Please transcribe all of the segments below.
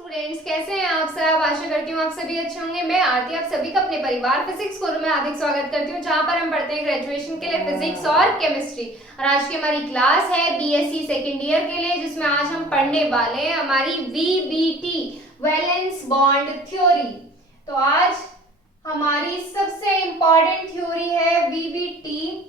Students, कैसे हैं आप सब। आशा करती हूँ आप सभी अच्छे होंगे। मैं आरती आप सभी का अपने परिवार फिजिक्स गुरु में हार्दिक स्वागत करती हूँ, जहाँ पर हम पढ़ते हैं ग्रेजुएशन के लिए फिजिक्स और केमिस्ट्री। और आज की हमारी क्लास है बीएससी सेकेंड ईयर के लिए, जिसमें आज हम पढ़ने वाले हैं हमारी वीबीटी वैलेंस बॉन्ड थ्योरी। तो आज हमारी सबसे इंपॉर्टेंट थ्योरी है वीबीटी।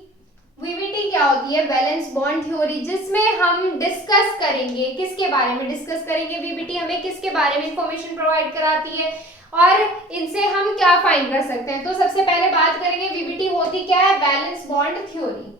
वीबीटी क्या होती है? वैलेंस बॉन्ड थ्योरी, जिसमें हम डिस्कस करेंगे किसके बारे में डिस्कस करेंगे। वीबीटी हमें किसके बारे में इंफॉर्मेशन प्रोवाइड कराती है और इनसे हम क्या फाइंड कर सकते हैं। तो सबसे पहले बात करेंगे वीबीटी होती क्या है। वैलेंस बॉन्ड थ्योरी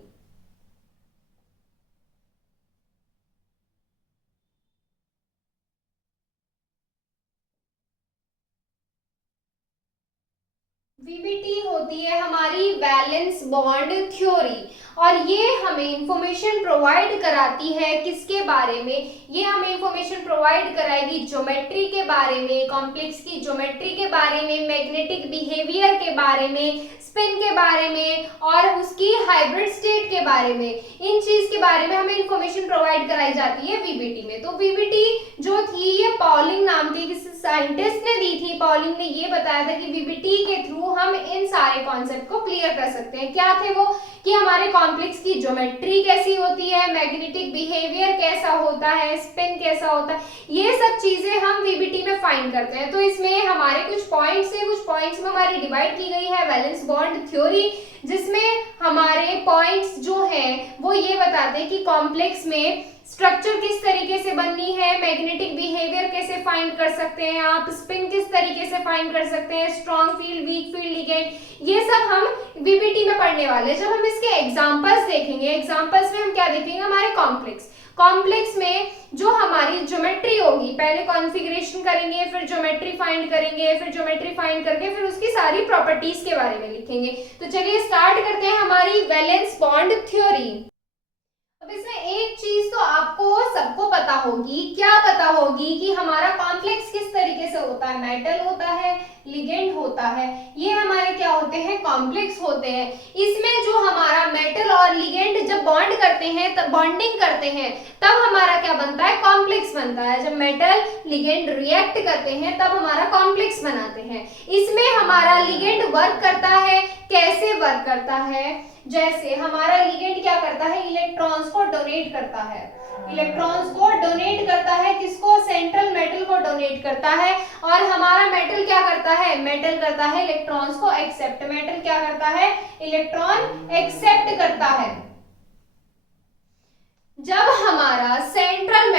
वीबीटी होती है हमारी वैलेंस बॉन्ड थ्योरी, और ये हमें इंफॉर्मेशन प्रोवाइड कराती है किसके बारे में। ये हमें इंफॉर्मेशन प्रोवाइड कराएगी ज्योमेट्री के बारे में, कॉम्प्लेक्स की ज्योमेट्री के बारे में, मैग्नेटिक बिहेवियर के बारे में, स्पिन के बारे में और उसकी हाइब्रिड स्टेट के बारे में। इन चीज के बारे में हमें इंफॉर्मेशन प्रोवाइड कराई जाती है वीबीटी में। तो वीबीटी जो थी ये पॉलिंग नाम के किसी साइंटिस्ट ने दी थी। पॉलिंग ने ये बताया था कि वीबीटी के थ्रू हम इन सारे कॉन्सेप्ट को क्लियर कर सकते हैं। क्या थे वो? कि हमारे कॉम्प्लेक्स की ज्योमेट्री कैसी होती है, मैग्नेटिक बिहेवियर कैसा होता है, स्पिन कैसा होता है, ये सब चीजें हम वीबीटी में फाइंड करते हैं। तो इसमें हमारे कुछ पॉइंट्स है, कुछ पॉइंट्स में हमारी डिवाइड की गई है वैलेंस बॉन्ड थ्योरी, जिसमें हमारे पॉइंट्स जो हैं वो ये बताते हैं कि कॉम्प्लेक्स में स्ट्रक्चर किस तरीके से बननी है, मैग्नेटिक बिहेवियर कैसे फाइंड कर सकते हैं आप, स्पिन किस तरीके से फाइंड कर सकते हैं, strong field, weak field, ligand, ये सब हम वीबीटी में पढ़ने वाले हैं। जब हम इसके एग्जांपल्स देखेंगे, एग्जांपल्स में हम क्या देखेंगे, हमारे कॉम्प्लेक्स में जो हमारी ज्योमेट्री होगी, पहले कॉन्फ़िगरेशन करेंगे, फिर ज्योमेट्री फाइंड करेंगे, फिर ज्योमेट्री फाइंड करके फिर उसकी सारी प्रॉपर्टीज के बारे में लिखेंगे। तो चलिए स्टार्ट करते हैं हमारी वैलेंस बॉन्ड थ्योरी। अब इसमें एक चीज तो आपको सबको पता होगी। क्या पता होगी? कि हमारा कॉम्प्लेक्स किस तरीके से होता है। मेटल होता है, लिगेंड होता है, ये हमारे क्या होते हैं, कॉम्प्लेक्स होते हैं। इसमें जो हमारा मेटल और लिगेंड जब बॉन्ड करते हैं, तब बॉन्डिंग करते हैं, तब हमारा क्या बनता है, कॉम्प्लेक्स बनता है। जब मेटल लिगेंड रिएक्ट करते हैं तब हमारा कॉम्प्लेक्स बनाते हैं। इसमें हमारा लिगेंड वर्क करता है। कैसे वर्क करता है? जैसे हमारा लिगेंड क्या करता है, इलेक्ट्रॉन्स को डोनेट करता है। इलेक्ट्रॉन्स को डोनेट करता है, किसको? सेंट्रल मेटल को डोनेट करता है। और हमारा मेटल क्या करता है? मेटल करता है इलेक्ट्रॉन्स को एक्सेप्ट। मेटल क्या करता है? इलेक्ट्रॉन एक्सेप्ट करता है। जब हमारा सेंट्रल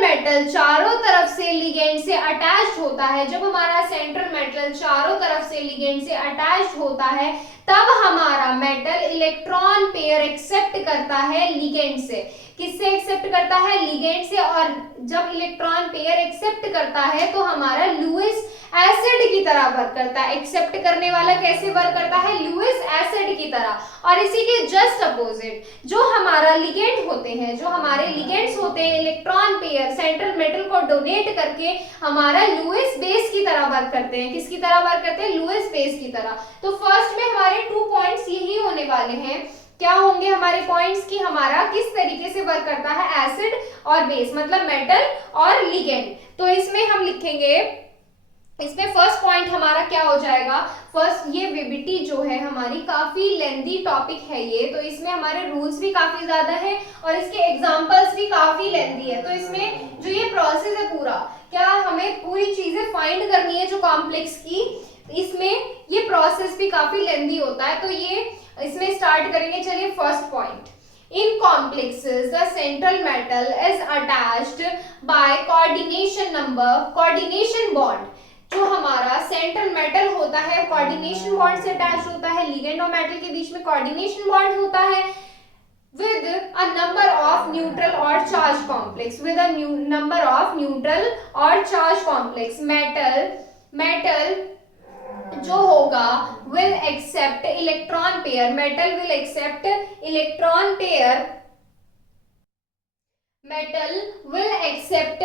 मेटल चारों तरफ से लिगेंड से अटैच्ड होता है, जब हमारा सेंट्रल मेटल चारों तरफ से लिगेंड से अटैच्ड होता है, तब हमारा मेटल इलेक्ट्रॉन पेयर एक्सेप्ट करता है लिगेंड से। किससे एक्सेप्ट करता है? लिगेंड से। और जब इलेक्ट्रॉन पेयर एक्सेप्ट करता है तो हमारा लुईस एसिड की तरह वर्क करता है। एक्सेप्ट करने वाला कैसे वर्क करता है? लुईस एसिड की तरह। और इसी के जस्ट अपोजिट जो हमारा लिगेंड होते हैं, जो हमारे लिगेंड्स होते हैं, इलेक्ट्रॉन पेयर सेंट्रल मेटल को डोनेट करके हमारा लुईस बेस की तरह वर्क करते हैं। किसकी तरह वर्क करते हैं? लुईस बेस की तरह। तो फर्स्ट में हमारे 2 पॉइंट्स यही होने वाले हैं। क्या होंगे हमारे पॉइंट्स? कि हमारा किस तरीके से वर्क करता है एसिड और बेस, मतलब मेटल और लिगेंड। तो इसमें हम लिखेंगे, इसमें फर्स्ट पॉइंट हमारा क्या हो जाएगा। फर्स्ट, ये वीबीटी जो है हमारी काफी लेंथी टॉपिक है ये, तो इसमें हमारे रूल्स भी काफी ज्यादा है और इसके एग्जांपल्स भी काफी लेंथी है। तो इसमें जो ये प्रोसेस है पूरा, क्या हमें पूरी चीजें फाइंड करनी है जो कॉम्प्लेक्स की, इसमें ये प्रोसेस भी काफी लेंथी होता है। तो ये इसमें स्टार्ट करेंगे। चलिए first point, in complexes the central metal is attached by coordination bond। जो हमारा सेंट्रल मेटल होता है कोऑर्डिनेशन बॉन्ड से अटैच होता है। लिगेंड और मेटल के बीच में कोऑर्डिनेशन बॉन्ड होता है with a number of neutral or charge complex, with a number of neutral or charge complex। Metal जो होगा will accept electron pair, metal will accept electron pair, metal will accept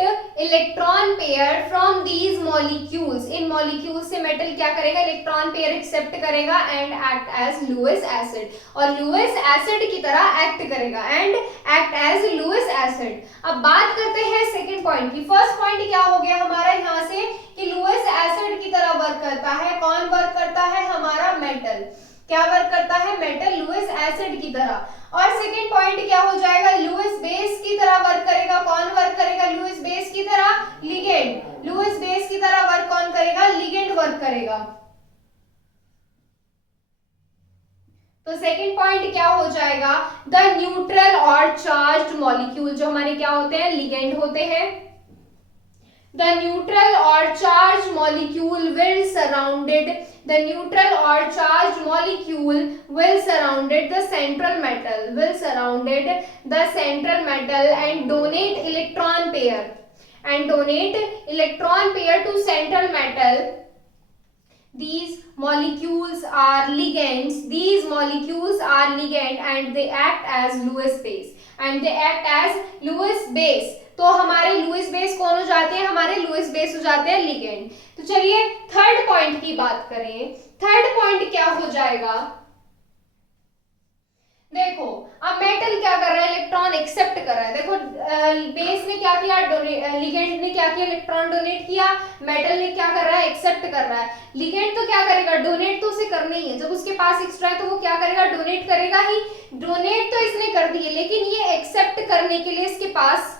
electron pair from these molecules, इन molecules से metal क्या करेगा, electron pair accept करेगा and act as Lewis acid, और Lewis acid की तरह एक्ट करेगा and act as Lewis acid. अब बात करते हैं सेकंड पॉइंट की। फर्स्ट पॉइंट क्या हो गया हमारा यहाँ से कि लुईस एसिड की तरह वर्क करता है। कौन वर्क करता है, हमारा मेटल। क्या वर्क करता है, मेटल लुईस एसिड की तरह। और सेकंड पॉइंट क्या हो जाएगा, लुईस बेस की तरह वर्क करेगा। कौन वर्क करेगा, लुईस बेस की तरह, लिगेंड। लुईस बेस की तरह वर्क कौन करेगा, लिगेंड वर्क करेगा। तो सेकंड पॉइंट क्या हो जाएगा, द न्यूट्रल और चार्ज्ड मॉलिक्यूल, जो हमारे क्या होते हैं, लिगेंड होते हैं। The neutral or charged molecule will surrounded the neutral or charged molecule will surrounded the central metal, will surrounded the central metal and donate electron pair, and donate electron pair to central metal. These molecules are ligands, these molecules are ligand and they act as Lewis base, and they act as Lewis base. तो हमारे Lewis base कौन हो जाते हैं, हमारे Lewis base हो जाते हैं लिगेंड। तो चलिए थर्ड पॉइंट की बात करें। थर्ड पॉइंट क्या हो जाएगा, देखो अब मेटल क्या कर रहा है, इलेक्ट्रॉन एक्सेप्ट कर रहा है। देखो बेस ने क्या किया, लिगेंड ने क्या किया, इलेक्ट्रॉन डोनेट किया। मेटल ने क्या कर रहा है, एक्सेप्ट कर रहा है। लिगेंड तो क्या करेगा, डोनेट तो उसे करना ही है। जब उसके पास एक्स्ट्रा है तो वो क्या करेगा, डोनेट करेगा ही। डोनेट तो इसने कर दिए, लेकिन ये एक्सेप्ट करने के लिए इसके पास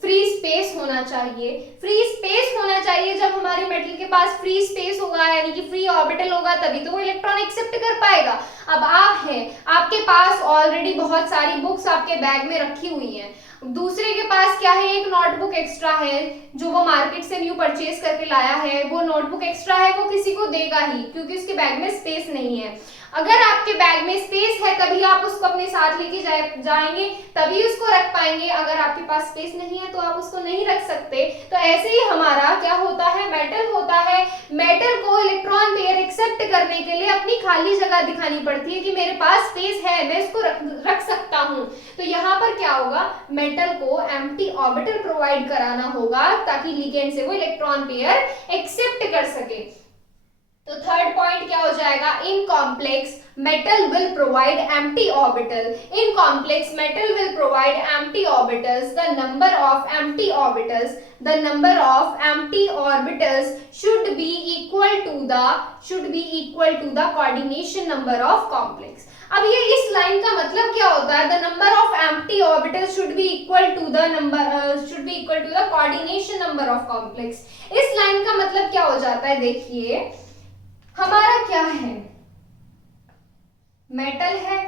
फ्री स्पेस होना चाहिए। फ्री स्पेस होना चाहिए। जब हमारे मेटल के पास फ्री स्पेस होगा, यानी कि फ्री ऑर्बिटल होगा, तभी तो वो इलेक्ट्रॉन एक्सेप्ट कर पाएगा। अब आप हैं, आपके पास ऑलरेडी बहुत सारी बुक्स आपके बैग में रखी हुई हैं। दूसरे के पास क्या है, एक नोटबुक एक्स्ट्रा है जो वो मार्केट से न्यू परचेज करके लाया है। वो नोटबुक एक्स्ट्रा है, वो किसी को देगा ही, क्योंकि उसके बैग में स्पेस नहीं है। अगर आपके बैग में स्पेस है तभी आप उसको अपने साथ लेके जाएंगे, तभी उसको रख पाएंगे। अगर आपके पास स्पेस नहीं है तो आप उसको नहीं रख सकते। तो ऐसे ही हमारा क्या होता है, मेटल होता है। मेटल को इलेक्ट्रॉन पेयर एक्सेप्ट करने के लिए अपनी खाली जगह दिखानी पड़ती है कि मेरे पास स्पेस है, मैं इसको रख सकता हूँ। तो यहाँ पर क्या होगा, मेटल को एम्प्टी ऑर्बिटल प्रोवाइड कराना होगा ताकि लिगेंड से वो इलेक्ट्रॉन पेयर एक्सेप्ट कर सके। तो थर्ड पॉइंट क्या हो जाएगा, in complex metal will provide empty orbital. In complex metal will provide empty orbitals. The number of empty orbitals, the number of empty orbitals should be equal to the coordination number of complex। अब ये इस line का मतलब क्या होता है, the number of empty orbitals should be equal to the coordination number of complex। इस line का मतलब क्या हो जाता है, देखिए हमारा क्या है, मेटल है,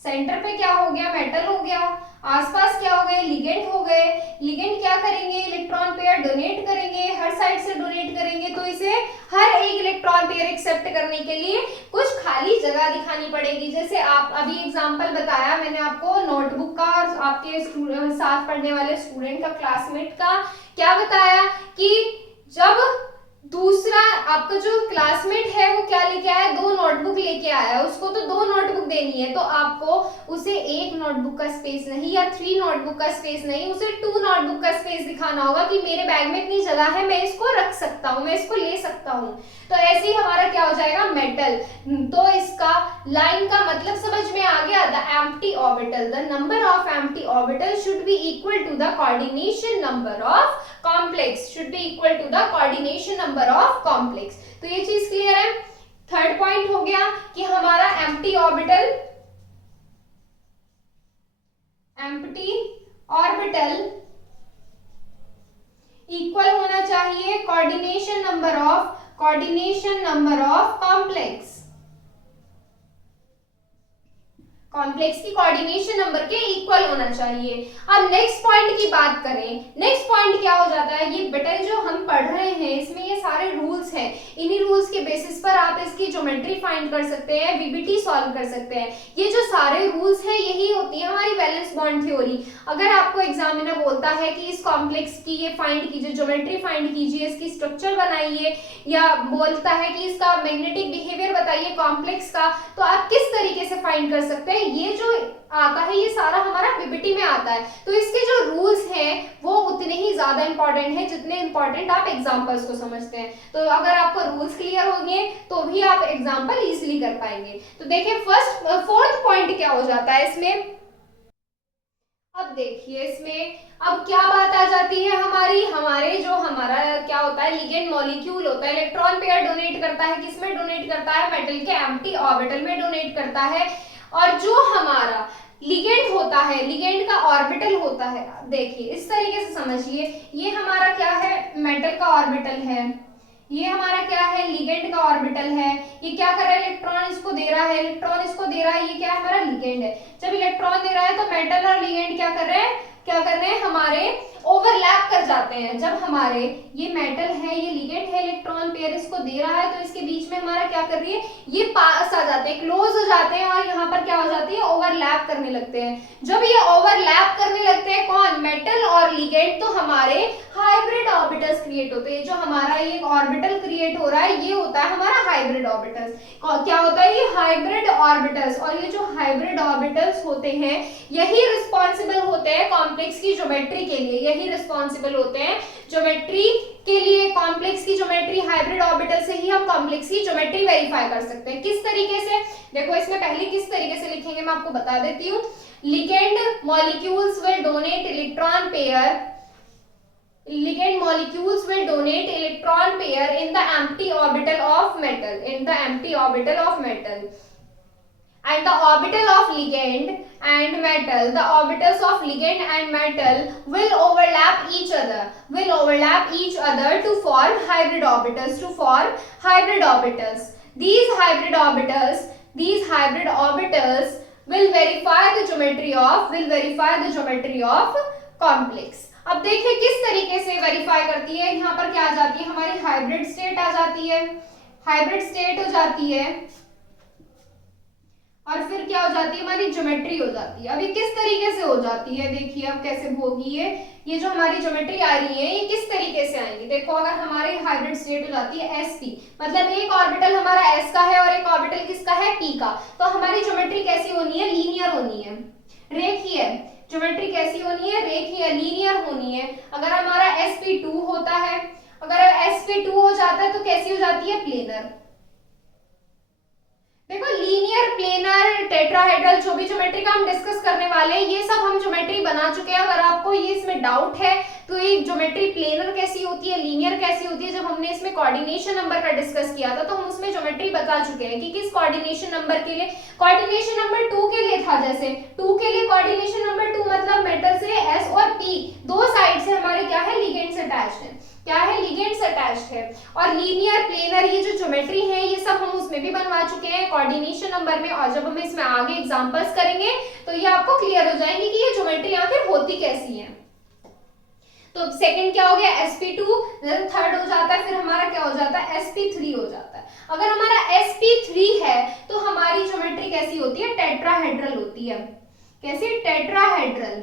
सेंटर पे क्या हो गया, मेटल हो गया, आसपास क्या हो गए, लिगेंड हो गए। लिगेंड क्या करेंगे, इलेक्ट्रॉन पेयर डोनेट करेंगे, हर साइड से डोनेट करेंगे। तो इसे हर एक इलेक्ट्रॉन पेयर एक्सेप्ट करने के लिए कुछ खाली जगह दिखानी पड़ेगी। जैसे आप अभी एग्जांपल बताया मैंने आपको नोटबुक का और आपके साथ पढ़ने वाले स्टूडेंट का, क्लासमेट का, क्या बताया कि जब दूसरा आपका जो क्लासमेट है वो क्या लेके आया, दो नोटबुक लेके आया, उसको तो दो नोटबुक देनी है, तो आपको उसे एक नोटबुक का स्पेस नहीं या 3 नोटबुक का स्पेस नहीं, उसे 2 नोटबुक का स्पेस दिखाना होगा कि मेरे बैग में इतनी जगह है, मैं इसको रख सकता हूँ, मैं इसको ले सकता हूँ। तो ऐसे ही हमारा क्या हो जाएगा, मेटल। तो इसका लाइन का मतलब समझ में आ गया, the empty orbital, the number of empty orbital should be equal to the coordination number of complex, should be equal to the coordination number of complex. तो ये चीज क्लियर है। थर्ड पॉइंट हो गया कि हमारा एम्प्टी ऑर्बिटल इक्वल होना चाहिए coordination number of complex. Complex की कोऑर्डिनेशन नंबर के इक्वल होना चाहिए। अब नेक्स्ट पॉइंट की बात करें, नेक्स्ट पॉइंट क्या हो जाता है, ये बेटा जो हम पढ़ रहे हैं इसमें ये सारे रूल्स हैं, इन्हीं रूल्स के बेसिस पर आप इसकी ज्योमेट्री फाइंड कर सकते हैं, वीबीटी सॉल्व कर सकते हैं। ये जो सारे रूल्स हैं यही होती है हमारी वैलेंस बॉन्ड थ्योरी। अगर आपको एग्जामिनर बोलता है कि इस कॉम्प्लेक्स की ये फाइंड कीजिए, ज्योमेट्री फाइंड कीजिए, इसकी स्ट्रक्चर बनाइए, या बोलता है कि इसका मैग्नेटिक बिहेवियर बताइए कॉम्प्लेक्स का, तो आप किस तरीके से फाइंड कर सकते हैं, ये जो आता है ये सारा हमारा वीबीटी में आता है, तो इसके जो रूल्स हैं वो उतने ही ज्यादा इंपॉर्टेंट हैं जितने इंपॉर्टेंट आप एग्जांपल्स को समझते हैं। तो अगर आपको रूल्स क्लियर होंगे तो भी आप एग्जांपल इजीली कर पाएंगे। तो देखिए फोर्थ पॉइंट क्या हो जाता है इसमें। अब देखिए इसमें अब क्या बात आ जाती है हमारे जो हमारा क्या होता है लिगेंड मॉलिक्यूल होता है, इलेक्ट्रॉन पेयर डोनेट करता है, किसमें डोनेट करता है, मेटल के एम्प्टी ऑर्बिटल में डोनेट करता है। और जो हमारा लिगेंड होता है, लिगेंड का ऑर्बिटल होता है, देखिए इस तरीके से समझिए, ये हमारा क्या है, मेटल का ऑर्बिटल है, ये हमारा क्या है, लिगेंड का ऑर्बिटल है। ये क्या कर रहा है, इलेक्ट्रॉन इसको दे रहा है, इलेक्ट्रॉन इसको दे रहा है, ये क्या है, हमारा लिगेंड है। जब इलेक्ट्रॉन दे रहा है तो मेटल और लिगेंड क्या कर रहे हैं, हमारे ओवरलैप कर जाते हैं। जब हमारे ये मेटल है, ये लिगेंड है, इलेक्ट्रॉन पेयर इसको दे रहा है, तो इसके बीच में हमारा क्या कर रही है, ये पास आ जाते हैं, क्लोज हो जाते हैं, और यहाँ पर क्या हो जाती है, ओवरलैप करने लगते हैं। जब ये ओवरलैप करने लगते हैं कौन, मेटल और लिगेंड, तो हमारे हाइब्रिड ऑर्बिटल्स क्रिएट होते हैं। जो हमारा ये ऑर्बिटल क्रिएट हो रहा है ये होता है हमारा हाइब्रिड ऑर्बिटल्स। क्या होता है, ये हाइब्रिड ऑर्बिटल्स। और ये जो हाइब्रिड ऑर्बिटल्स होते हैं यही रिस्पॉन्सिबल होते हैं कॉम्प्लेक्स की ज्योमेट्री के लिए, यही रिस्पॉन्सिबल होते हैं ज्योमेट्री के लिए। कॉम्प्लेक्स की ज्योमेट्री, हाइब्रिड ऑर्बिटल से ही हम कॉम्प्लेक्स की ज्योमेट्री वेरीफाई कर सकते हैं। किस तरीके से, देखो इसमें पहले किस तरीके से लिखेंगे मैं आपको बता देती हूँ। Ligand molecules will donate electron pair, ligand molecules will donate electron pair in the empty orbital of metal, and the orbital of ligand and metal, the orbitals of ligand and metal will overlap each other to form hybrid orbitals, these hybrid orbitals will verify the geometry of complex। अब देखिए किस तरीके से verify करती है, यहाँ पर क्या आ जाती है, हमारी हाइब्रिड स्टेट आ जाती है, हाइब्रिड स्टेट हो जाती है, और फिर क्या हो जाती है, हमारी ज्योमेट्री हो जाती है। अब ये किस तरीके से हो जाती है, देखिए अब कैसे होगी ये जो हमारी ज्योमेट्री आ रही है ये किस तरीके से आएंगी। देखो अगर हमारी हाइब्रिड स्टेट हो जाती है sp, मतलब एक ऑर्बिटल हमारा s का है और एक ऑर्बिटल किसका है, p का, तो हमारी ज्योमेट्री कैसी होनी है, लीनियर होनी है, रेखीय। ज्योमेट्री कैसी होनी है, रेखीय, लीनियर होनी है। अगर हमारा sp2 होता है, अगर sp2 हो जाता है तो कैसी हो जाती है, प्लेनर। देखो लीनियर, प्लेनर, टेट्राहेड्रल, जो भी ज्योमेट्री का हम डिस्कस करने वाले हैं ये सब हम ज्योमेट्री बना चुके हैं। अगर आपको ये इसमें डाउट है तो ये ज्योमेट्री प्लेनर कैसी होती है, लीनियर कैसी होती है, जब हमने इसमें कोऑर्डिनेशन नंबर का डिस्कस किया था तो हम उसमें ज्योमेट्री बता चुके हैं कि किस कोऑर्डिनेशन नंबर के लिए, कोऑर्डिनेशन नंबर 2 के लिए था, जैसे 2 के लिए कोऑर्डिनेशन नंबर 2 मतलब मेटल से s और p दो साइड से हमारे क्या है, लिगेंड्स अटैच्ड है, क्या है, लिगेंड्स अटैच्ड है। और लीनियर, प्लेनर, ये जो ज्योमेट्री है ये सब हम उसमें भी बनवा चुके हैं कोऑर्डिनेशन नंबर में, और जब हम इसमें आगे एग्जांपल्स करेंगे तो ये आपको क्लियर हो जाएंगे कि ये ज्योमेट्री आखिर होती कैसी है। तो सेकंड क्या हो गया, sp2, थर्ड हो जाता है, फिर हमारा क्या हो जाता है, sp3 हो जाता है। अगर हमारा sp3 है तो हमारी ज्योमेट्री कैसी होती है, टेट्राहेड्रल होती है, कैसी, टेट्राहेड्रल।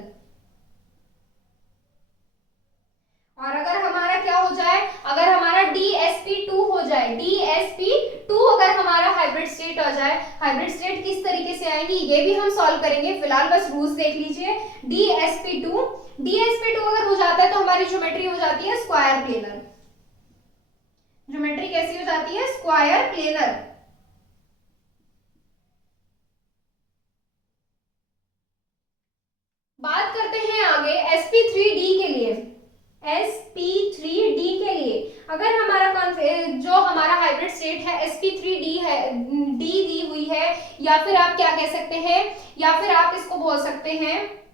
और अगर हमारा क्या हो जाए, अगर हमारा dsp2 हो जाए, dsp2 अगर हमारा हाइब्रिड स्टेट आ जाए, हाइब्रिड स्टेट किस तरीके से आएंगी ये भी हम सॉल्व करेंगे, फिलहाल बस रूल्स देख लीजिए। dsp2 अगर हो जाता है तो हमारी ज्योमेट्री हो जाती है स्क्वायर प्लेनर। ज्योमेट्री कैसी हो जाती है, स्क्वायर प्लेनर। बात करते हैं आगे sp3d के लिए, sp3d के लिए अगर हमारा जो हमारा हाइब्रिड स्टेट है sp3d है, d दी हुई है, या फिर आप क्या कह सकते हैं, या फिर आप इसको बोल सकते हैं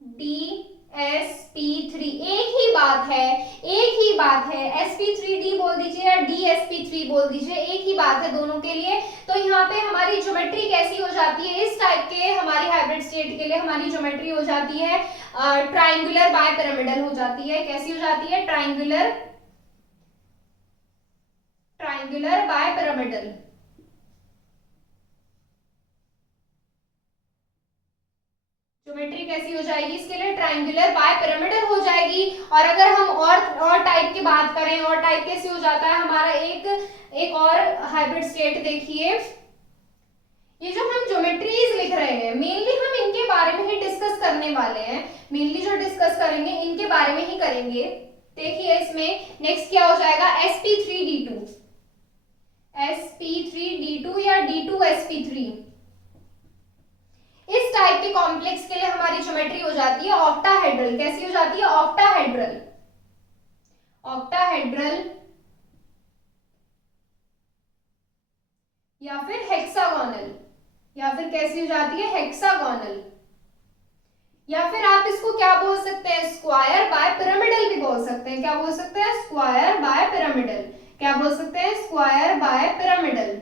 dsp3, एक ही बात है, sp3d बोल दीजिए या dsp3 बोल दीजिए, एक ही बात है दोनों के लिए। तो यहाँ पे हमारी ज्योमेट्री कैसी हो जाती है, इस टाइप के हमारी हाइब्रिड स्टेट के लिए हमारी ज्योमेट्री हो जाती है ट्राइंगुलर बायपिरामिडल हो जाती है, कैसी हो जाती है, ट्राइंगुलर बायपिरामिडल। ज्योमेट्री कैसी हो जाएगी इसके लिए, ट्राइंगुलर बायपिरामिडल हो जाएगी। और अगर हम और टाइप की बात करें, और टाइप कैसे हो जाता है हमारा, एक और हाइब्रिड स्टेट देखिए, ये जो हम ज्योमेट्रीज लिख रहे हैं मेनली हम इनके बारे में ही डिस्कस करने वाले हैं, मेनली जो डिस्कस करेंगे इनके बारे में ही करेंगे। देखिए इसमें नेक्स्ट क्या हो जाएगा, sp3d2, sp3d2 या d2sp3। इस टाइप के कॉम्प्लेक्स के लिए हमारी ज्योमेट्री हो जाती है ऑक्टाहेड्रल। कैसी हो जाती है, ऑक्टाहेड्रल, ऑक्टाहेड्रल या फिर हेक्सागोनल, या फिर कैसी हो जाती है, हेक्सागोनल, या फिर आप इसको क्या बोल सकते हैं, स्क्वायर बाय पिरामिडल भी बोल सकते हैं। क्या बोल सकते हैं, स्क्वायर बाय पिरामिडल। क्या बोल सकते हैं, स्क्वायर बाय पिरामिडल।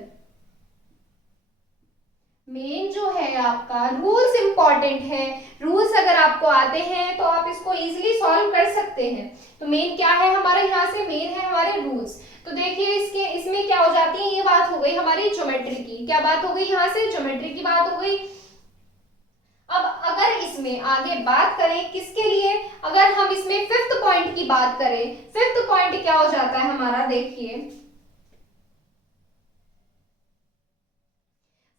मेन जो है आपका रूल्स इंपॉर्टेंट है, रूल्स अगर आपको आते हैं तो आप इसको इजीली सॉल्व कर सकते हैं। तो मेन क्या है हमारा, यहाँ से मेन है हमारे रूल्स। तो देखिए इसके इसमें क्या हो जाती है, ये बात हो गई हमारी ज्योमेट्री की। क्या बात हो गई, यहाँ से ज्योमेट्री की बात हो गई। अब अगर इसमें आगे बात करें किसके लिए, अगर हम इसमें फिफ्थ पॉइंट की बात करें, फिफ्थ पॉइंट क्या हो जाता है हमारा, देखिए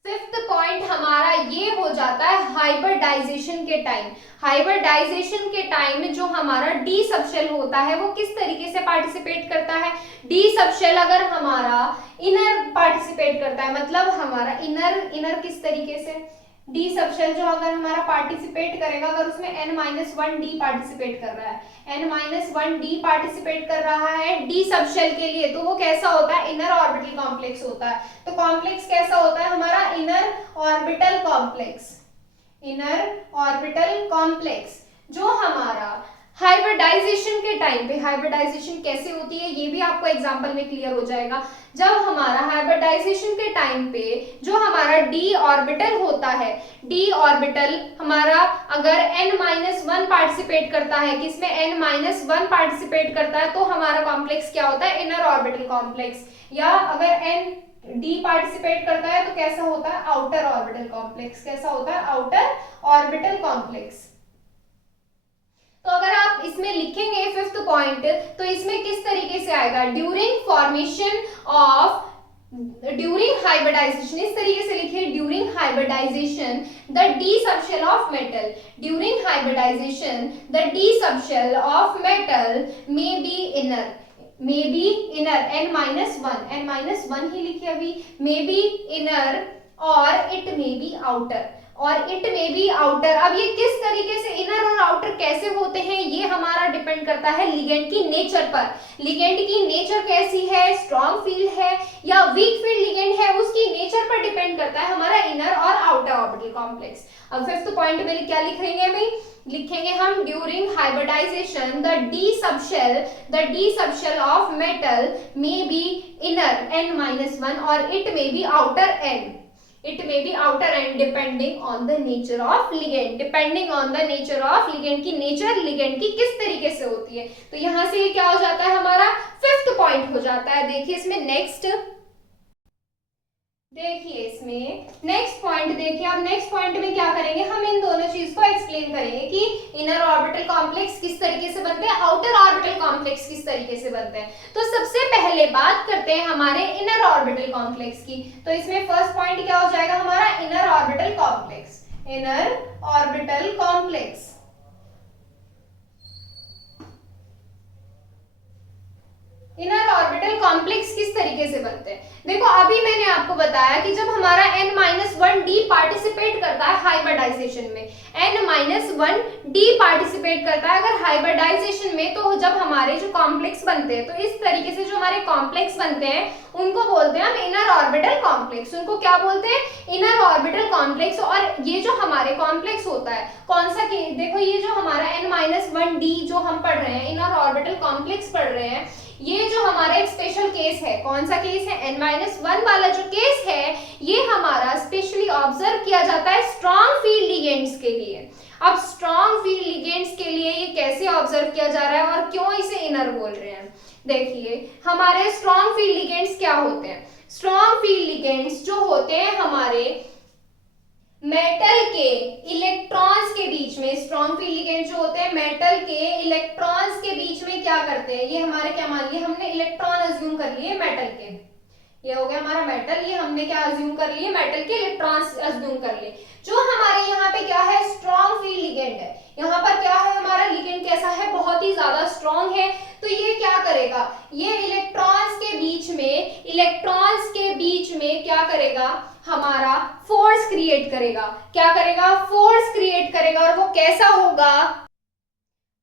फिफ्थ पॉइंट हमारा ये हो जाता है हाइब्रिडाइजेशन के टाइम। हाइब्रिडाइजेशन के टाइम जो हमारा डी सबशेल होता है वो किस तरीके से पार्टिसिपेट करता है, डी सबशेल अगर हमारा इनर पार्टिसिपेट करता है, मतलब हमारा इनर किस तरीके से, डी सबशेल जो अगर हमारा पार्टिसिपेट करेगा, अगर उसमें n-1 डी पार्टिसिपेट कर रहा है, n-1 डी पार्टिसिपेट कर रहा है डी सबशेल के लिए, तो वो कैसा होता है, इनर ऑर्बिटल कॉम्प्लेक्स होता है। तो कॉम्प्लेक्स कैसा होता है हमारा, inner orbital complex, inner orbital complex. जो हमारा हाइब्रिडाइजेशन के टाइम पे, हाइब्रिडाइजेशन कैसे होती है ये भी आपको एग्जांपल में क्लियर हो जाएगा। जब हमारा हाइब्रिडाइजेशन के टाइम पे जो हमारा डी ऑर्बिटल होता है, डी ऑर्बिटल हमारा अगर n-1 पार्टिसिपेट करता है, किसमें n-1 पार्टिसिपेट करता है, तो हमारा कॉम्प्लेक्स क्या होता है, इनर ऑर्बिटल कॉम्प्लेक्स। या अगर n डी पार्टिसिपेट करता है तो कैसा होता है, आउटर ऑर्बिटल कॉम्प्लेक्स। कैसा होता है, आउटर ऑर्बिटल कॉम्प्लेक्स। तो अगर आप इसमें लिखेंगे फिफ्थ पॉइंट तो इसमें किस तरीके से आएगा, during formation of, during hybridization, इस तरीके से लिखिए, during hybridization the d subshell of metal, during hybridization the d subshell of metal may be inner, may be inner, n-1 ही लिखिए अभी, मे बी इनर और इट मे बी आउटर, और it may be outer. अब ये किस तरीके से इनर और आउटर कैसे होते हैं ये हमारा डिपेंड करता है लिगेंड की नेचर पर। लिगेंड की नेचर कैसी है, स्ट्रॉन्ग फील्ड है या वीक फील्ड लिगेंड है, उसकी नेचर पर डिपेंड करता है हमारा इनर और आउटर ऑर्बिटल कॉम्प्लेक्स। अब फिफ्थ पॉइंट में क्या लिखेंगे भाई, लिखेंगे हम during hybridization the d subshell of metal may be inner n-1 और it may be outer n, it may be outer end depending on the nature of ligand, depending on the nature of ligand की nature ligand की किस तरीके से होती है। तो यहां से ये क्या हो जाता है हमारा फिफ्थ पॉइंट हो जाता है। देखिए इसमें नेक्स्ट, देखिए इसमें नेक्स्ट पॉइंट देखिए, अब नेक्स्ट पॉइंट में क्या करेंगे, हम इन दोनों चीज को एक्सप्लेन करेंगे कि इनर ऑर्बिटल कॉम्प्लेक्स किस तरीके से बनते हैं, आउटर ऑर्बिटल कॉम्प्लेक्स किस तरीके से बनते हैं। तो सबसे पहले बात करते हैं हमारे इनर ऑर्बिटल कॉम्प्लेक्स की। तो इसमें फर्स्ट पॉइंट क्या हो जाएगा हमारा, inner orbital complex, inner orbital complex. Inner orbital complex किस तरीके से बनते हैं, देखो अभी मैंने आपको बताया कि जब हमारा n-1 डी पार्टिसिपेट करता है हाइब्रिडाइजेशन में, n-1 डी पार्टिसिपेट करता है अगर हाइब्रिडाइजेशन में, तो जब हमारे जो कॉम्प्लेक्स बनते हैं, तो इस तरीके से जो हमारे कॉम्प्लेक्स बनते हैं उनको बोलते हैं हम इनर ऑर्बिटल कॉम्प्लेक्स। उनको क्या बोलते हैं, इनर ऑर्बिटल कॉम्प्लेक्स। और ये जो हमारे कॉम्प्लेक्स होता है कौन सा, देखो ये जो हमारा n-1 डी जो हम पढ़ रहे हैं, इनर ऑर्बिटल कॉम्प्लेक्स पढ़ रहे हैं, ये जो हमारा एक स्पेशल केस है, कौन सा केस है, n-1 वाला जो केस है, ये हमारा स्पेशली ऑब्जर्व किया जाता है स्ट्रॉन्ग फील्ड लिगेंड्स के लिए। अब स्ट्रॉन्ग फील्ड लिगेंड्स के लिए ये कैसे ऑब्जर्व किया जा रहा है और क्यों इसे इनर बोल रहे हैं, देखिए हमारे स्ट्रॉन्ग फील्ड लिगेंड्स क्या होते हैं। स्ट्रॉन्ग फील्ड लिगेंड्स जो होते हैं हमारे मेटल के इलेक्ट्रॉन्स के बीच में, स्ट्रॉन्ग फील्ड लिगेंड जो होते हैं मेटल के इलेक्ट्रॉन्स के बीच में क्या करते हैं, ये हमारे क्या मान लिए हमने, इलेक्ट्रॉन अज्यूम कर लिए मेटल के, ये हो गया हमारा मेटल, ये हमने क्या अज्यूम कर लिए, मेटल के इलेक्ट्रॉन्स अज्यूम कर लिए। जो हमारे यहाँ पे क्या है, स्ट्रॉन्ग फील्ड लिगेंड है। यहाँ पर क्या है, हमारा लिगेंड कैसा है, बहुत ही ज्यादा स्ट्रॉन्ग है। तो ये क्या करेगा, ये इलेक्ट्रॉन्स के बीच में, इलेक्ट्रॉन्स के बीच में क्या करेगा, हमारा फोर्स क्रिएट करेगा। क्या करेगा, फोर्स क्रिएट करेगा। और वो कैसा होगा,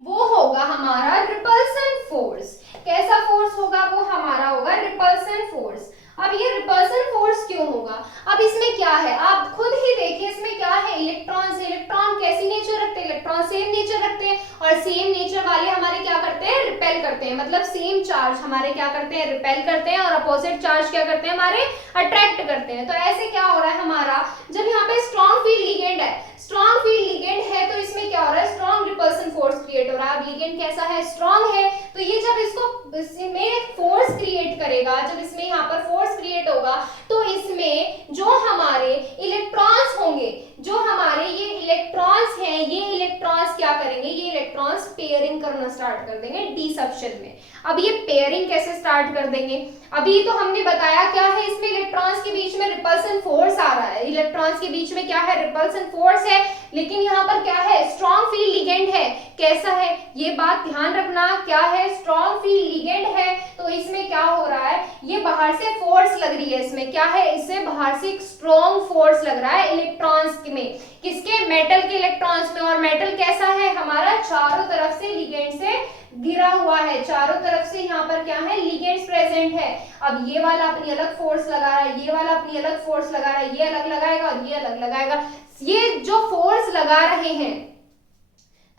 वो होगा हमारा रिपल्सन फोर्स। कैसा फोर्स होगा, वो हमारा होगा रिपल्सन फोर्स। अब ये रिपल्सन फोर्स क्यों होगा, अब इसमें क्या है, आप खुद ही देखिए, इसमें क्या है, इलेक्ट्रॉन से। इलेक्ट्रॉन कैसी नेचर रखते हैं, इलेक्ट्रॉन सेम नेचर रखते हैं, और सेम नेचर वाले हमारे क्या करते हैं, रिपेल करते हैं। मतलब सेम चार्ज हमारे क्या करते हैं, रिपेल करते हैं, और अपोजिट चार्ज क्या करते हैं, हमारे अट्रैक्ट करते हैं। तो ऐसे क्या हो रहा है हमारा, जब यहाँ पे स्ट्रॉन्ग फील्ड लिगेंड है, स्ट्रॉन्ग फील्ड लिगेंड है, तो इसमें क्या हो रहा है, स्ट्रॉन्ग रिपल्सन फोर्स क्रिएट हो रहा है। अब लिगेंड कैसा है, स्ट्रॉन्ग है, तो ये जब इसको इसमें फोर्स क्रिएट करेगा, जब इसमें यहाँ पर फोर्स क्रिएट होगा, तो इसमें जो हमारे इलेक्ट्रॉन्स होंगे, जो हमारे ये इलेक्ट्रॉन्स हैं, ये इलेक्ट्रॉन्स क्या करेंगे, ये इलेक्ट्रॉन्स पेयरिंग करना स्टार्ट कर देंगे डी सबशेल में। अब ये पेयरिंग कैसे स्टार्ट कर देंगे, अभी तो हमने बताया क्या है, इसमें इलेक्ट्रॉन्स के बीच में रिपल्सन फोर्स आ रहा है। इलेक्ट्रॉन्स के बीच में क्या है, रिपल्सन फोर्स है, लेकिन यहाँ पर क्या है, स्ट्रॉन्ग फील्ड लिगेंड है। कैसा है, ये बात ध्यान रखना, क्या है, स्ट्रॉन्ग फील्ड लिगेंड है। तो इसमें क्या हो रहा है, ये बाहर से फोर्स लग रही है, इसमें क्या है, इससे बाहर से एक स्ट्रॉन्ग फोर्स लग रहा है इलेक्ट्रॉन्स में, किसके, मेटल के इलेक्ट्रॉन्स में। और मेटल कैसा है हमारा, चारों तरफ से लिगेंड से घिरा हुआ है, चारों तरफ से यहाँ पर क्या है, लिगेंड्स प्रेजेंट है। अब ये वाला अपनी अलग फोर्स लगा रहा है, ये वाला अपनी अलग फोर्स लगा रहा है, ये अलग लगाएगा और ये अलग लगाएगा। ये जो फोर्स लगा रहे हैं,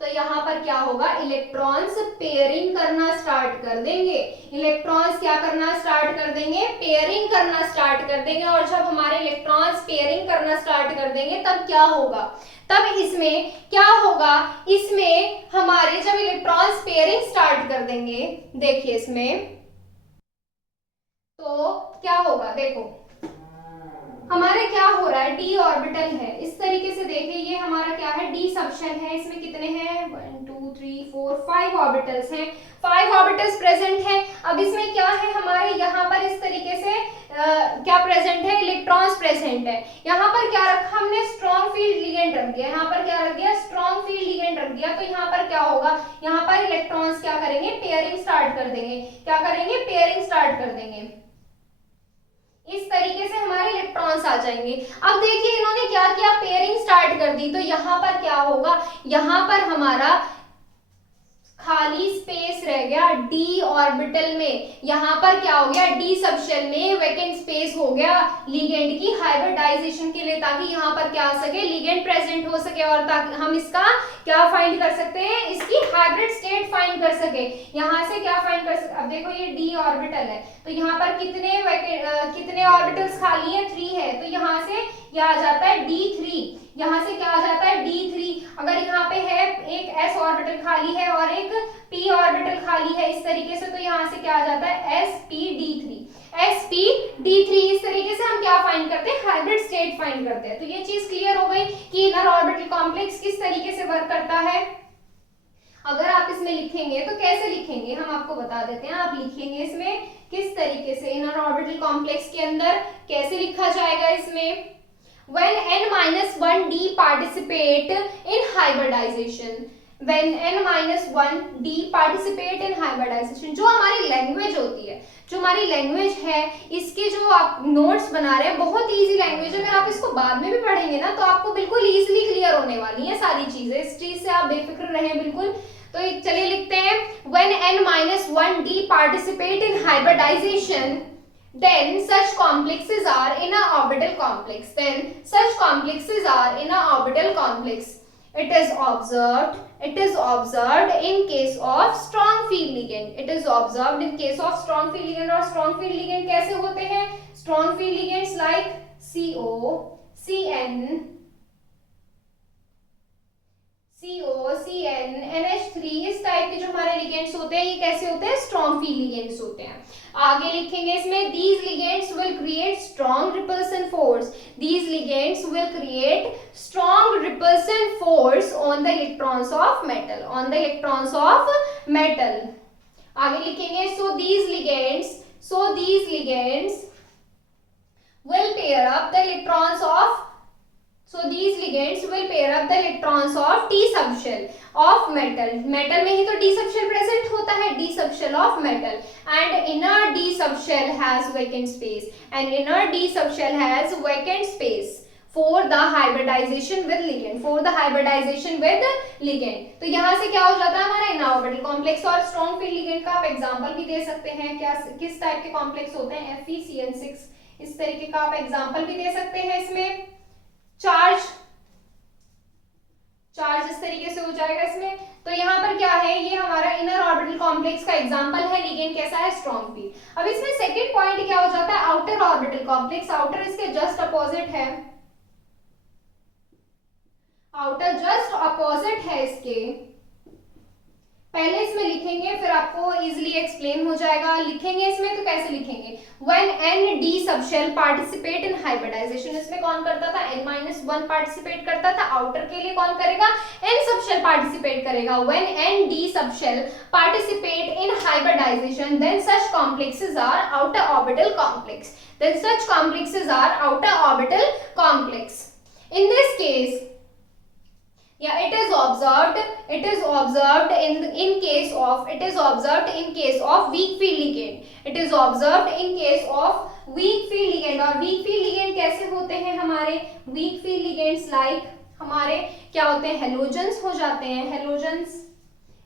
तो यहाँ पर क्या होगा, इलेक्ट्रॉन्स पेयरिंग करना स्टार्ट कर देंगे। इलेक्ट्रॉन्स क्या करना स्टार्ट कर देंगे, पेयरिंग करना स्टार्ट कर देंगे। और जब हमारे इलेक्ट्रॉन्स पेयरिंग करना स्टार्ट कर देंगे, तब क्या होगा, तब इसमें क्या होगा, इसमें हमारे जब इलेक्ट्रॉन्स पेयरिंग स्टार्ट कर देंगे, देखिए इसमें तो क्या होगा, देखो हमारे क्या हो रहा है, डी ऑर्बिटल है, इस तरीके से देखिए, ये हमारा क्या है, डी सबशेल है। इसमें कितने हैं, 1 2 3 4 5 ऑर्बिटल्स हैं, 5 ऑर्बिटल्स प्रेजेंट है। अब इसमें क्या है, हमारे यहाँ पर इस तरीके से क्या प्रेजेंट है, इलेक्ट्रॉन्स प्रेजेंट है। यहाँ पर क्या रखा हमने, स्ट्रॉन्ग फील्ड लिगेंड रख दिया, यहाँ पर क्या रख दिया, स्ट्रॉन्ग फील्ड लिगेंड रख दिया। तो यहाँ पर क्या होगा, यहाँ पर इलेक्ट्रॉन्स क्या करेंगे, पेयरिंग स्टार्ट कर देंगे। क्या करेंगे, पेयरिंग स्टार्ट कर देंगे। इस तरीके से हमारे इलेक्ट्रॉन्स आ जाएंगे। अब देखिए इन्होंने क्या किया, पेयरिंग स्टार्ट कर दी, तो यहाँ पर क्या होगा, यहाँ पर हमारा खाली स्पेस रह गया डी ऑर्बिटल में। यहाँ पर क्या हो गया, डी सबशेल में वैकेंट स्पेस हो गया लिगेंड की हाइब्रिडाइजेशन के लिए, ताकि यहाँ पर क्या आ सके, लिगेंड प्रेजेंट हो सके, और ताकि हम इसका क्या फाइंड कर सकते हैं, इसकी हाइब्रिड स्टेट फाइंड कर सके। यहाँ से क्या फाइंड कर सकते, अब देखो ये डी ऑर्बिटल है, तो यहाँ पर कितने ऑर्बिटल्स खाली है, 3 है, तो यहाँ से क्या आ जाता है, D3। यहाँ से क्या आ जाता है, D3। अगर यहाँ पे है एक s ऑर्बिटल खाली है और एक p ऑर्बिटल खाली है, इस तरीके से, तो यहाँ से क्या आ जाता है, sp_d3। sp_d3 इस तरीके से हम क्या फाइंड करते हैं, हाइब्रिड स्टेट फाइंड करते हैं। तो ये चीज क्लियर हो गई कि इनर ऑर्बिटल कॉम्प्लेक्स किस तरीके से वर्क करता है। अगर आप इसमें लिखेंगे तो कैसे लिखेंगे, हम आपको बता देते हैं। आप लिखेंगे इसमें किस तरीके से, इनर ऑर्बिटल कॉम्प्लेक्स के अंदर कैसे लिखा जाएगा, इसमें when n-1d participate in hybridization, when n-1d participate in hybridization, जो हमारी लैंग्वेज होती है, जो हमारी लैंग्वेज है, इसके जो आप नोट्स बना रहे हैं, बहुत इजी लैंग्वेज है। अगर आप इसको बाद में भी पढ़ेंगे ना, तो आपको बिल्कुल इजीली क्लियर होने वाली है सारी चीजें, इस चीज से आप बेफिक्र रहें बिल्कुल। तो चलिए लिखते हैं, when n-1d participate in hybridization, then such complexes are in a orbital complex. Then such complexes are in a orbital complex. It is observed in case of strong field ligand. It is observed in case of strong field ligand. और strong field ligand कैसे होते हैं? Strong field ligands like CO, CN, NH3, इस type के जो हमारे ligands होते हैं, ये कैसे होते हैं, स्ट्रॉन्ग फील्ड लिगेंड्स होते हैं। आगे लिखेंगे इसमें, these ligands will create strong repulsion force. These ligands will create strong repulsion force on the electrons of metal. On the electrons of metal. आगे लिखेंगे, so these ligands will pair up the electrons of, so these ligands will pair up the electrons of d subshell of metal. metal में ही तो d subshell present होता है, d subshell of metal, and inner d subshell has vacant space, and inner d subshell has vacant space for the hybridization with ligand, for the hybridization with ligand. तो यहाँ से क्या हो जाता है हमारा इनर ऑर्बिटल कॉम्प्लेक्स, और strong field ligand का आप एग्जांपल भी दे सकते हैं, क्या किस टाइप के कॉम्प्लेक्स होते हैं, FeCN6, इस तरीके का आप एग्जांपल भी दे सकते हैं। इसमें चार्ज इस तरीके से हो जाएगा इसमें। तो यहाँ पर क्या है, ये हमारा इनर ऑर्बिटल कॉम्प्लेक्स का एग्जांपल है, लिगेंड कैसा है, स्ट्रॉन्ग फील्ड। अब इसमें सेकंड पॉइंट क्या हो जाता है, आउटर ऑर्बिटल कॉम्प्लेक्स। आउटर इसके जस्ट अपोजिट है, आउटर जस्ट अपोजिट है इसके। पहले इसमें लिखेंगे फिर आपको इजीली एक्सप्लेन हो जाएगा। लिखेंगे इसमें तो कैसे लिखेंगे, when n d subshell participate in hybridization, इसमें कौन करता था, n-1 पार्टिसिपेट करता था, आउटर के लिए कौन करेगा, n subshell पार्टिसिपेट करेगा। when n d subshell participate in hybridization, then such complexes are outer orbital complex, then such complexes are outer orbital complex. In this case, yeah, it is observed in case of weak field ligand, it is observed in case of weak field ligand। और weak field ligand कैसे होते हैं हमारे, weak field ligands like हमारे क्या होते हैं, halogens हो जाते हैं, halogens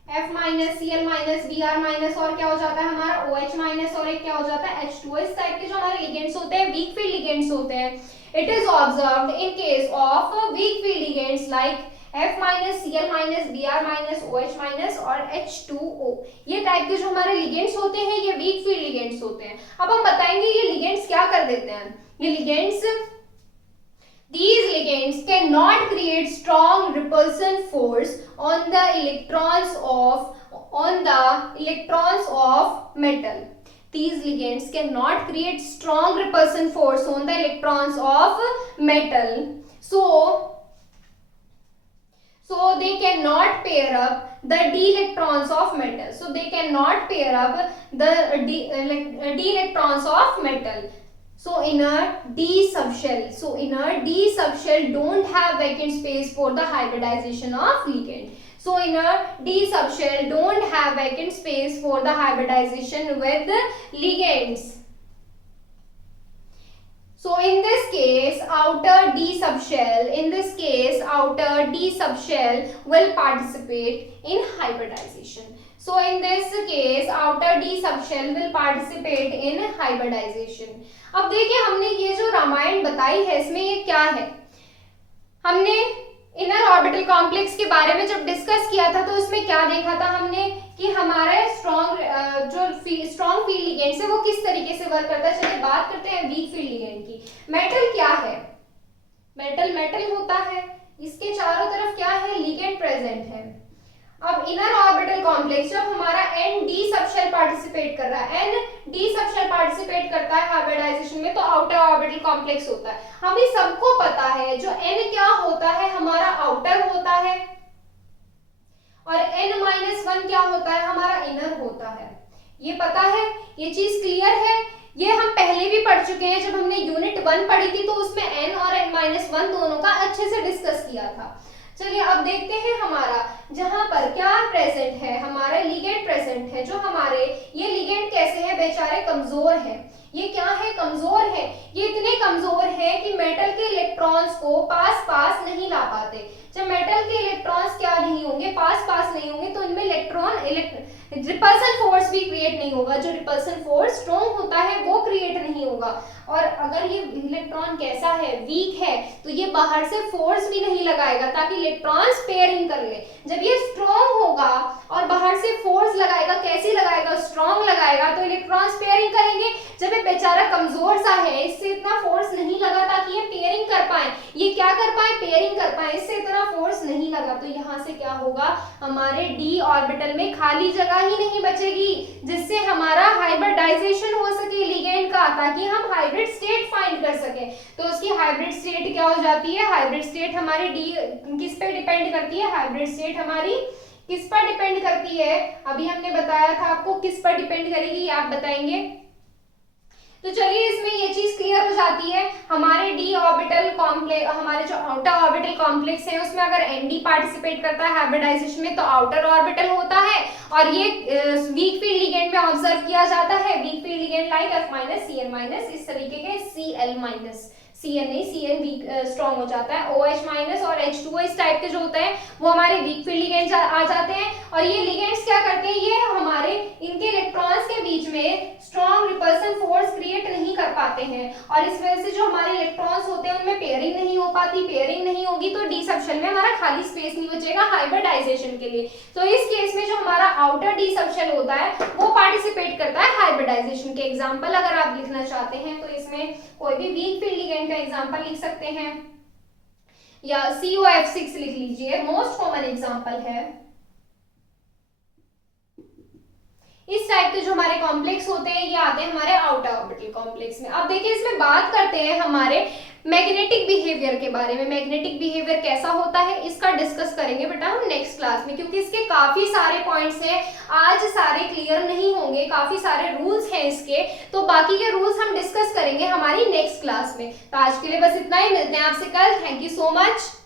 F minus Cl minus Br minus, और क्या हो जाता है हमारा OH माइनस, और एक क्या हो जाता है H2O। इस टाइप के जो हमारे लिगेंड्स होते हैं, वीक फील्ड लिगेंड्स होते हैं। It is observed in case of weak field ligands like F minus Cl minus Br minus OH minus और H2O। ये टाइप के जो हमारे लिगेंड्स होते हैं ये वीक फील्ड लिगेंड्स होते हैं। अब हम बताएंगे ये लिगेंड्स क्या कर देते हैं। ये ligands, these ligands cannot create strong repulsion force on the electrons of metal. These ligands cannot create strong repulsion force on the electrons of metal. So they cannot pair up the d electrons of metal. So they cannot pair up the d electrons of metal. So inner d subshell don't have vacant space for the hybridization of ligand. So inner d subshell don't have vacant space for the hybridization with ligands. So in this case outer d subshell will participate in hybridization. So in this case outer d subshell will participate in hybridization. अब देखिए हमने ये जो रामायण बताई है इसमें ये क्या है, हमने इनर ऑर्बिटल कॉम्प्लेक्स के बारे में जब डिस्कस किया था तो इसमें क्या देखा था हमने कि हमारे स्ट्रॉन्ग फील्ड लिगेंड से वो किस तरीके से वर्क करता है। चलिए बात करते हैं वीक फील्ड लिगेंड की। मेटल क्या है, मेटल होता है, इसके चारों तरफ क्या है, लिगेंड प्रेजेंट है। अब इनर ऑर्बिटल कॉम्प्लेक्स जब हमारा n d सबशेल पार्टिसिपेट कर रहा है, n d सबशेल पार्टिसिपेट करता है हाइब्रिडाइजेशन में तो आउटर ऑर्बिटल कॉम्प्लेक्स होता है। हमें सबको पता है जो n क्या होता है हमारा आउटर होता है और n-1 क्या होता है हमारा इनर होता है। ये पता है, ये चीज क्लियर है। ये हम पहले भी पढ़ चुके हैं, जब हमने यूनिट 1 पढ़ी थी तो उसमें n और n-1 दोनों का अच्छे से डिस्कस किया था। चलिए अब देखते हैं हमारा जहां पर क्या प्रेजेंट है, हमारा लिगेंड प्रेजेंट है। जो हमारे ये लिगेंड कैसे है, बेचारे कमजोर है। ये क्या है, कमजोर है। ये इतने कमजोर है कि मेटल के इलेक्ट्रॉन्स को पास नहीं ला पाते। जब मेटल के इलेक्ट्रॉन्स क्या नहीं होंगे, पास नहीं होंगे तो इनमें रिपल्सन फोर्स भी क्रिएट नहीं होगा। जो रिपल्सन फोर्स स्ट्रॉन्ग होता है वो क्रिएट नहीं होगा। और अगर ये इलेक्ट्रॉन कैसा है, वीक है, तो ये बाहर से फोर्स भी नहीं लगाएगा ताकि इलेक्ट्रॉन्स पेयरिंग कर ले। जब ये स्ट्रॉन्ग होगा और बाहर से फोर्स लगाएगा, कैसी लगाएगा, स्ट्रॉन्ग लगाएगा तो इलेक्ट्रॉन्स पेयरिंग करेंगे। जब ये बेचारा कमजोर सा है, इससे इतना फोर्स नहीं लगा ताकि ये पेयरिंग कर पाए, ये क्या कर पाए, पेयरिंग कर पाए, इससे इतना फोर्स नहीं लगा। तो यहाँ से क्या होगा, हमारे d ऑर्बिटल में खाली जगह ही नहीं बचेगी जिससे हमारा हाइब्रिडाइजेशन हो सके लिगेंड का, ताकि हम हाइब्रिड स्टेट फाइंड कर सके। तो उसकी हाइब्रिड स्टेट क्या हो जाती है, हाइब्रिड स्टेट हमारी d किस पे डिपेंड करती है, हाइब्रिड स्टेट हमारी किस पर डिपेंड करती है, अभी हमने बताया था आपको किस पर डिपेंड करेगी, ये आप बताएंगे। तो चलिए इसमें ये चीज क्लियर हो जाती है। हमारे डी ऑर्बिटल कॉम्प्लेक्स, हमारे जो आउटर ऑर्बिटल कॉम्प्लेक्स है उसमें अगर एनडी पार्टिसिपेट करता है हाइब्रिडाइजेशन में तो आउटर ऑर्बिटल होता है, और ये वीक फील्ड लिगेंड में ऑब्जर्व किया जाता है। Weak field ligand like F minus Cn minus, इस तरीके के Cl माइनस, Cn नहीं, Cn वीक स्ट्रॉन्ग हो जाता है। OH माइनस और H2O इस टाइप के जो होते हैं वो हमारे वीक फील्ड लिगेंड्स आ जाते हैं। और ये लिगेंड्स क्या करते हैं, ये हमारे इनके इलेक्ट्रॉन्स के बीच में स्ट्रॉन्ग रिपल्सन फोर्स क्रिएट नहीं कर पाते हैं, और इस वजह से जो हमारे इलेक्ट्रॉन्स होते हैं उनमें पेयरिंग नहीं हो पाती। पेयरिंग नहीं होगी तो डी सबशन में हमारा खाली स्पेस नहीं बचेगा हाइब्रिडाइजेशन के लिए। तो इस केस में जो हमारा आउटर डी सबशन होता है वो पार्टिसिपेट करता है हाइब्रिडाइजेशन के। एग्जाम्पल अगर आप लिखना चाहते हैं तो इसमें कोई भी वीक फील्ड लिगेंड का एग्जाम्पल लिख सकते हैं, या COF6 लिख लीजिए, मोस्ट कॉमन एग्जाम्पल है। इस टाइप के जो हमारे कॉम्प्लेक्स होते हैं ये आते हैं हमारे आउटर ऑर्बिटल कॉम्प्लेक्स में। अब देखिए इसमें बात करते हैं हमारे मैग्नेटिक बिहेवियर के बारे में। मैग्नेटिक बिहेवियर कैसा होता है इसका डिस्कस करेंगे बेटा हम नेक्स्ट क्लास में, क्योंकि इसके काफी सारे पॉइंट्स हैं, आज सारे क्लियर नहीं होंगे, काफी सारे रूल्स हैं इसके, तो बाकी के रूल्स हम डिस्कस करेंगे हमारी नेक्स्ट क्लास में। तो आज के लिए बस इतना ही, मिलते हैं आपसे कल। Thank you so much.